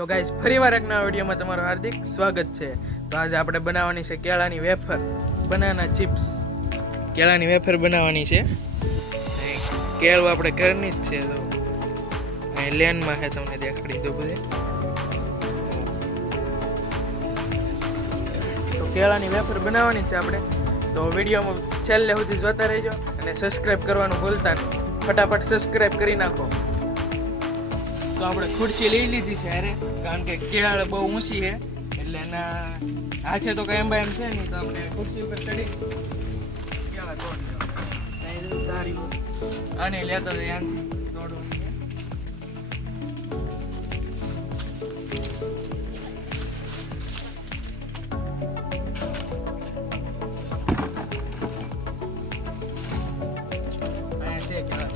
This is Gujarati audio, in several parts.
તો ગાઈસ ફરીવાર એક નવા વિડીયોમાં તમારું હાર્દિક સ્વાગત છે। તો આજે આપણે બનાવવાની છે કેળાની વેફર, બનાના ચિપ્સ। કેળાની વેફર બનાવવાની છે। કેળું આપણે ઘરની જ છે, તો અહીં લેનમાં છે, તમને દેખાડી દઉં બધે। તો કેળાની વેફર બનાવવાની છે આપણે, તો વિડીયોમાં છેલ્લે સુધી જોતા રહેજો અને સબસ્ક્રાઈબ કરવાનું ભૂલતા નહીં। ફટાફટ સબસ્ક્રાઈબ કરી નાખો। તો આપણે ખુરશી લઈ લીધી છે અરે, કારણ કે કેળ બહુ ઊંચી છે એટલે એના આ છે તો કઈ એમ છે નહીં, તો આપણે ખુરશી ઉપર ચડી કેળા તોડી આને લેતો ત્યાંથી તોડવાનું છે। અહીંયા છે કેળા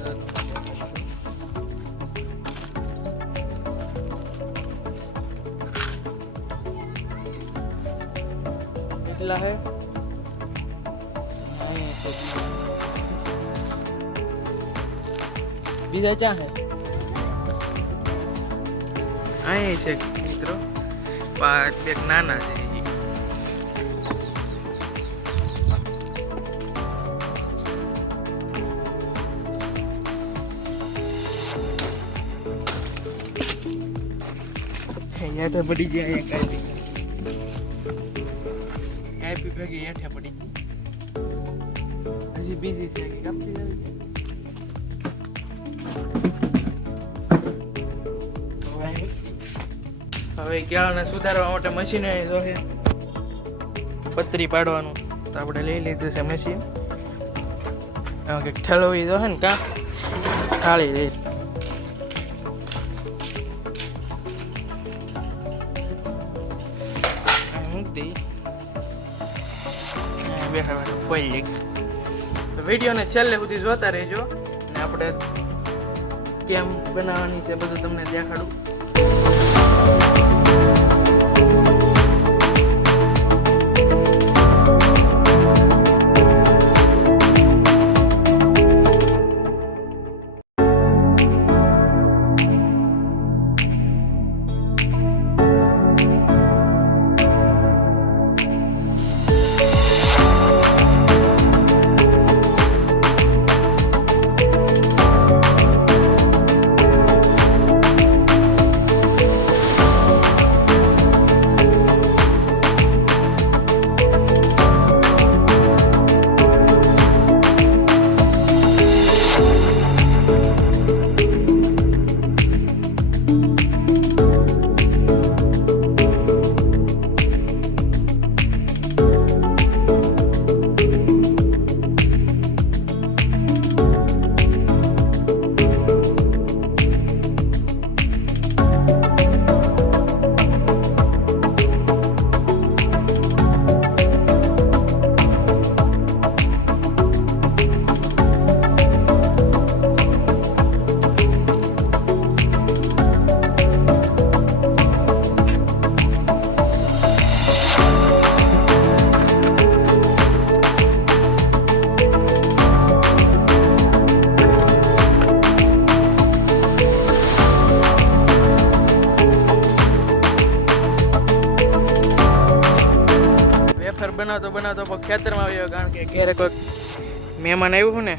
કેટલા હે, બીજા ક્યાં હે? અહીં છે મિત્રો, બે નાના છે। હેઠે પડી ગયા, કાપી ભેગી હેઠે પડી ગઈ, હજી બીજી છે કે કાપતી જાય છે। હવે કેળાને સુધારવા માટે મશીન જોઈએ, પતરી પાડવાનું, તો આપણે લઈ લીધું છે મશીન। કંઈક ઠલવી જોઈએ ને, કાં થાળી લઈ મૂકી દઈ। વિડીયોને છેલ્લે સુધી જોતા રહેજો અને આપણે કેમ બનાવવાની છે બધું તમને દેખાડું। બનાવતો ખેતરમાં આવ્યો, કારણ કે ઘરે કોઈક મહેમાન આવ્યું હું ને,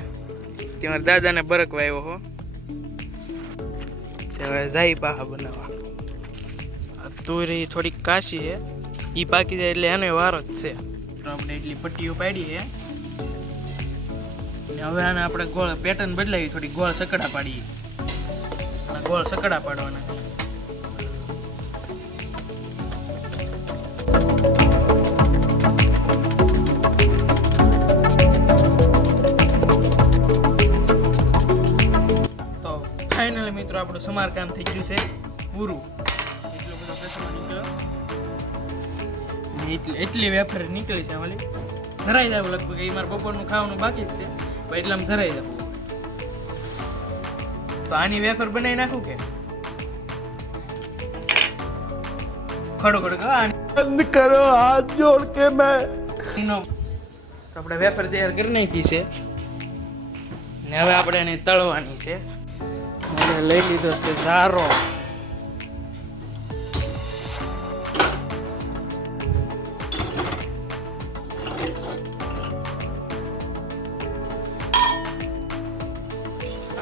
તે મારા દાદાને બરકવા આવ્યો હો, હવે જાય પાહા બનાવવા। તુરી થોડીક કાશી છે, એ પાકી જાય એટલે એનો વારો જ છે। તો આપણે એટલી પટ્ટીઓ પાડી છે, હવે આને આપણે ગોળ પેટર્ન બદલાવી, થોડી ગોળ સકડા પાડીએ, ગોળ સકડા પાડવાના। ફાઇનલી મિત્રો આપણું સમારકામ થઈ ગયું છે પૂરું। એટલો બધો કચરો નીકળ્યો, એટલી વેફર નીકળી છે, વાલી ધરાઈ જવું લગભગ, એ મારા બપોરનું ખાવાનું બાકી જ છે, પણ એટલામાં ધરાઈ જવું। તો આની વેફર બનાવી નાખું કે ખડો બંધ કરો હાથ જોડ કે મેં। તો આપણે વેફર તૈયાર કરી નાખી છે ને, હવે આપણે એને તળવાની છે। લઈ લીધો છે ઝારો,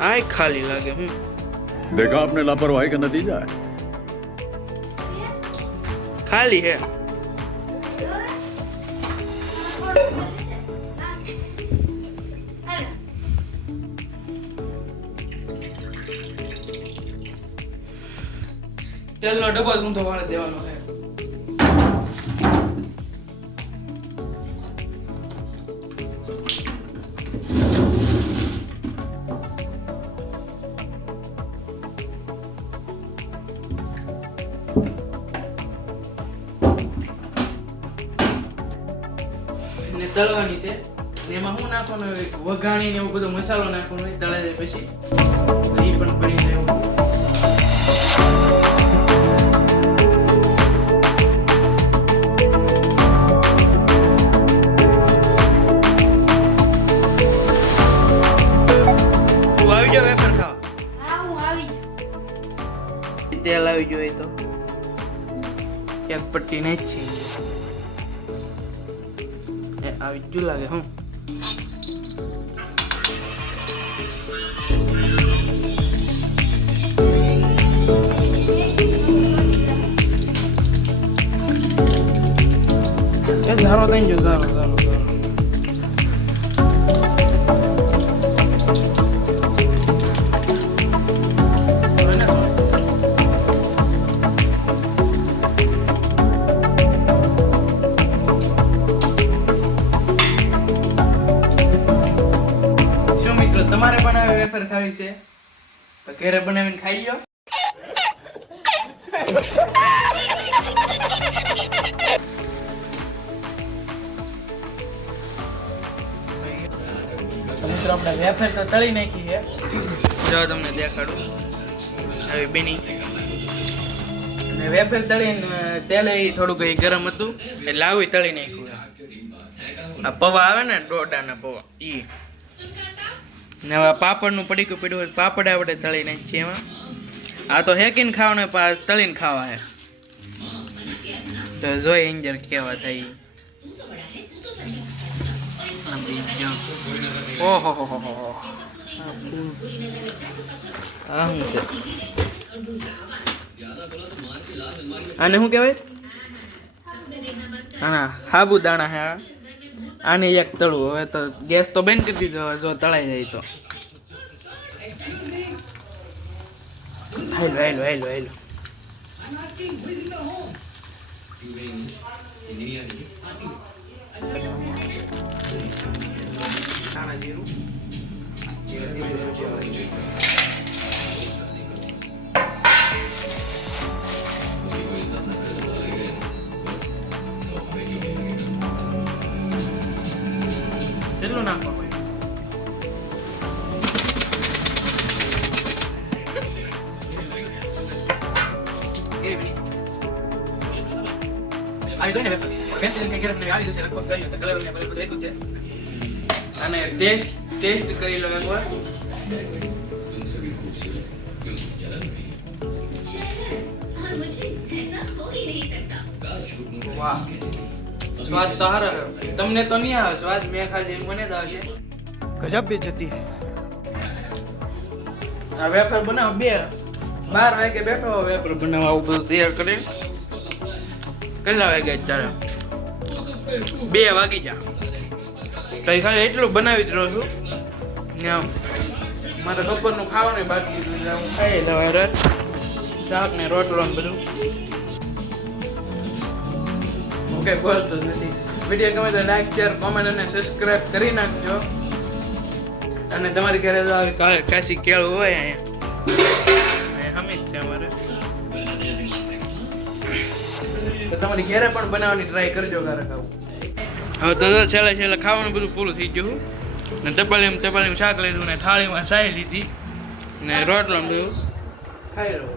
આ ખાલી લાગે હું देखा आपने लापरवाही का नतीजा है ખાલી હે તેલનો ડબ્બો ઊંધો વાળે દેવાનો છે ને તળવાની છે એમાં શું નાખવાનું હોય વઘાણીને એવું બધો મસાલો નાખવાનો હોય તળાય જાય પછી એ પણ કરી લેવું વેફર ખાવા હા હું આવી તેલ આવી જોઈએ તો એક પટ્ટી નહીં છે એ આવી જ લાગે હું એ ઝારો થઈ ગયો ઝારો ઝારો ઝારો તમારે પણ આવે વેફર ખાવી છે તો ઘરે બનાવીને ખાઈ લો મિત્રો આપણે વેફર તો તળી નાખી છે જો તમને દેખાડું હવે બેની અને વેફર તળીને તેલ એ થોડુંક ગરમ હતું એટલે આવી તળી નાખ્યું આ પૌવા આવે ને ડોડાના પૌવા ઈ ને હવે પાપડનું પડીકું પડ્યું હોય પાપડ આપણે તળી નાખીએ એમાં આ તો હેકીને ખાવાનું પાસ તળીને ખાવા હે તો જોઈ એન્જર કેવા થાય ઓહો હો હો હો આને શું કહેવાય હા સાબુદાણા હે આને એક તળવું હવે તો ગેસ તો બંધ કરી દીધો જો તળાઈ જાય તો હાલો હાલો હાલો હાલો કેટલું નાખવા હોય આવી જોઈને પેન્સિલ કે ગેરફ ને આવી જશે લગભગ કર્યું તો કલર ને બધું એટલું છે અને ટેસ્ટ કરી લો એકવાર વાહ સ્વાદ તો હારો તમને તો નહીં આવે સ્વાદ મેં ખાધી મને તો આવશે गजब बेइज्जती है આ વેફર બનાવ 12 વાગે બેઠો વેફર બનાવવા આવું બધું તૈયાર કરી કેટલા વાગે અત્યારે 2 વાગી જા કઈ ખાલી એટલું બનાવી જ રહું છું ને મારે બપોરનું ખાવાનું બાકી હું ખાઈ લઉં શાક ને રોટલો ને બધું ઓકે બોલતો જ નથી વિડીયો ગમે તો લાઈક શેર કોમેન્ટ અને સબસ્ક્રાઇબ કરી નાખજો અને તમારી ઘરે જો કાશી કેળું હોય અહીંયા હમી જ છે અમારે તો તમારી ઘરે પણ બનાવવાની ટ્રાય કરજો ઘરે ખાવું હવે તો છેલ્લે ખાવાનું બધું પૂરું થઈ ગયું ને તપાલીમાં શાક લીધું ને થાળીમાં સાઈ લીધી ને રોટલો બધું ખાઈ રહ્યો